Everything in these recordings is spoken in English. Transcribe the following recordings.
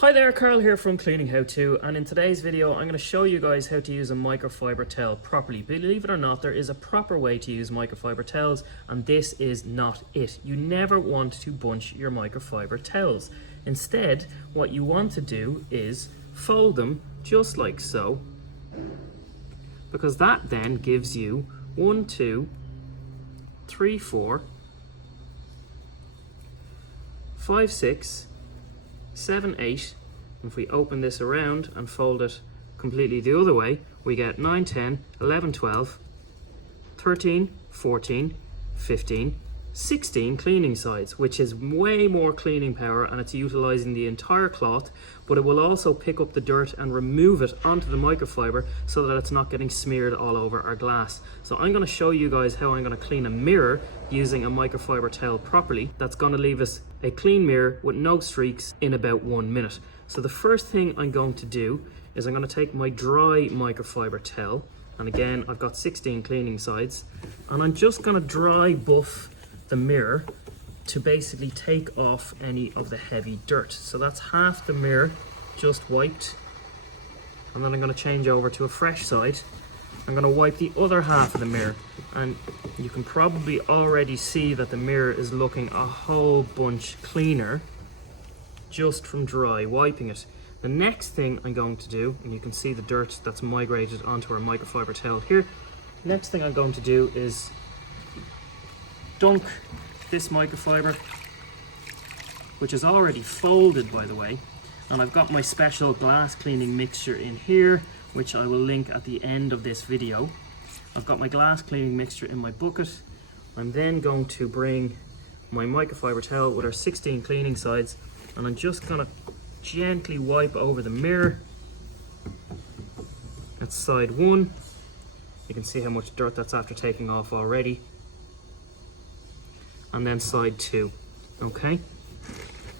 Hi there, Carl here from Cleaning How To, and in today's video I'm going to show you guys how to use a microfiber towel properly. Believe it or not, there is a proper way to use microfiber towels, and this is not it. You never want to bunch your microfiber towels. Instead, what you want to do is fold them just like so, because that then gives you 1, 2, 3, 4, 5, 6, 7, 8, and if we open this around and fold it completely the other way, we get 9, 10, 11, 12, 13, 14, 15, 16 cleaning sides, which is way more cleaning power, and it's utilizing the entire cloth, but it will also pick up the dirt and remove it onto the microfiber so that it's not getting smeared all over our glass. So I'm going to show you guys how I'm going to clean a mirror using a microfiber towel properly. That's going to leave us a clean mirror with no streaks in about 1 minute. So the first thing I'm going to do is I'm going to take my dry microfiber towel, and again I've got 16 cleaning sides, and I'm just going to dry buff the mirror to basically take off any of the heavy dirt. So that's half the mirror just wiped, and then I'm going to change over to a fresh side. I'm going to wipe the other half of the mirror, and you can probably already see that the mirror is looking a whole bunch cleaner just from dry wiping it. The next thing I'm going to do, and you can see the dirt that's migrated onto our microfiber towel here, next thing I'm going to do is dunk this microfiber, which is already folded by the way, and I've got my special glass cleaning mixture in here, which I will link at the end of this video. I've got my glass cleaning mixture in my bucket. I'm then going to bring my microfiber towel with our 16 cleaning sides, and I'm just going to gently wipe over the mirror. That's side 1. You can see how much dirt that's after taking off already. And then side 2, okay?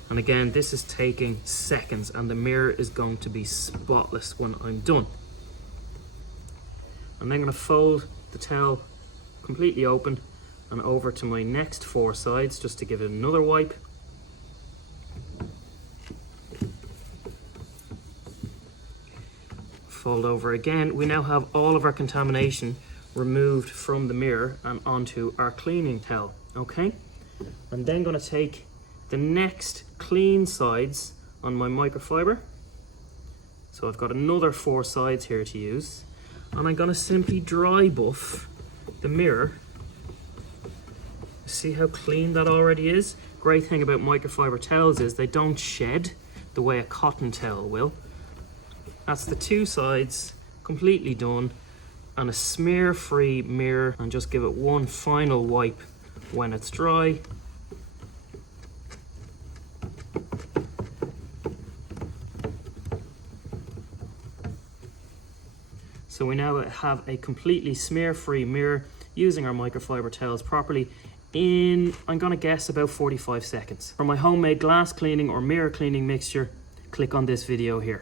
And again, this is taking seconds, and the mirror is going to be spotless when I'm done. I'm then going to fold the towel completely open and over to my next 4 sides just to give it another wipe. Fold over again. We now have all of our contamination removed from the mirror and onto our cleaning towel, okay? I'm then going to take the next clean sides on my microfiber. So I've got another 4 sides here to use, and I'm going to simply dry buff the mirror. See how clean that already is? Great thing about microfiber towels is they don't shed the way a cotton towel will. That's the 2 sides completely done, and a smear-free mirror, and just give it one final wipe when it's dry. So we now have a completely smear-free mirror using our microfiber towels properly in, I'm gonna guess, about 45 seconds. For my homemade glass cleaning or mirror cleaning mixture, click on this video here.